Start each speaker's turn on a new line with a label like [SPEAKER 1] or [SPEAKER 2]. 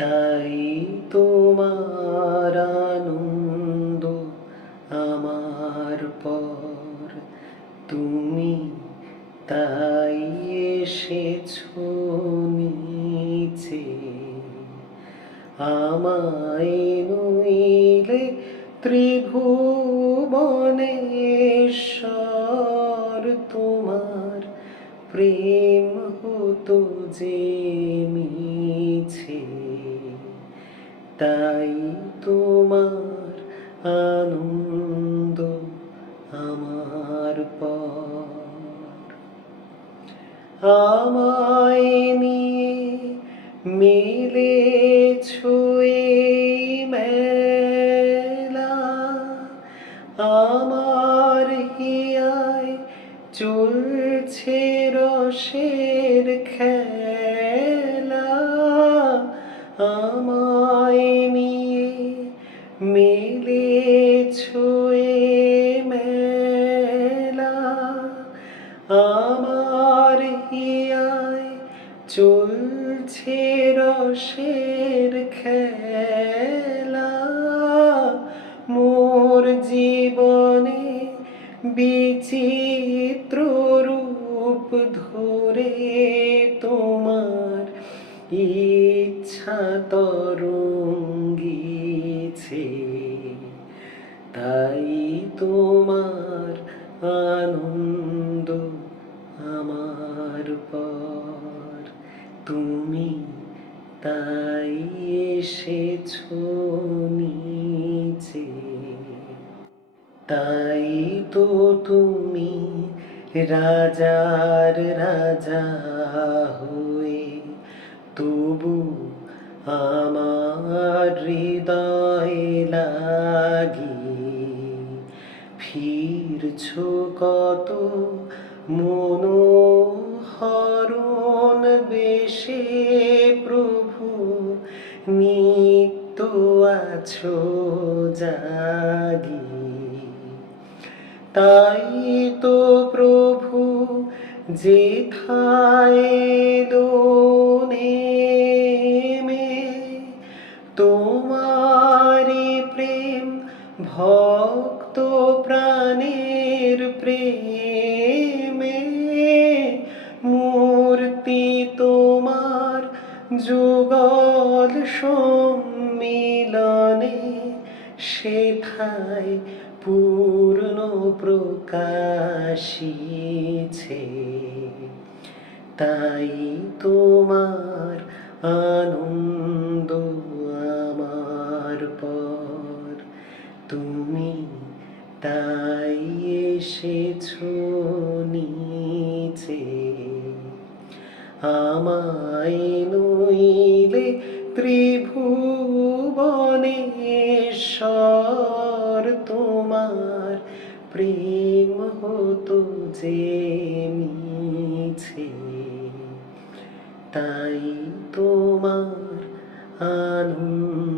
[SPEAKER 1] তাই তোমার আনন্দ আমার পর। তুমি তাই এসেছ নিচে। আমায় নইলে ত্রিভুবনেশ্বর তোমার প্রেম হতো যে মিছে। তাই তোমার আনন্দ আমার পর। আমায় নিয়ে মিলেছ এই মেলা। আমার হিয়ায় চলছে রসের খেলা। আমায় নিয়ে মিলেছ এই মেলা। আমার হিয়ায় চলছে রসের খেলা। মোর জীবনে বিচিত্র রূপ ধরে তোমার ইচ্ছা তরঙ্গিছে তাই তোমার আনন্দ আমার পর। তুমি তাই এসেছ নিচে। তাই তো তুমি রাজার রাজা হয়ে তবু আমার হৃদয় লাগি। ফিরছ কত মনোহরণ বেশে প্রভু, নিত্য আছো জাগি। তাই তো প্রভু, যেথায় নেমে প্রাণের প্রেমে মূর্তি তোমার যুগল সম্মিলনে সেথায় পূর্ণ প্রকাশিছে। তাই তোমার আনন্দ আমার পর। তুমি তাই এসেছ নিচে। আমায় নইলে ত্রিভুবনেশ্বর তোমার প্রেম হতো যে মিছে। তাই তোমার আনন্দ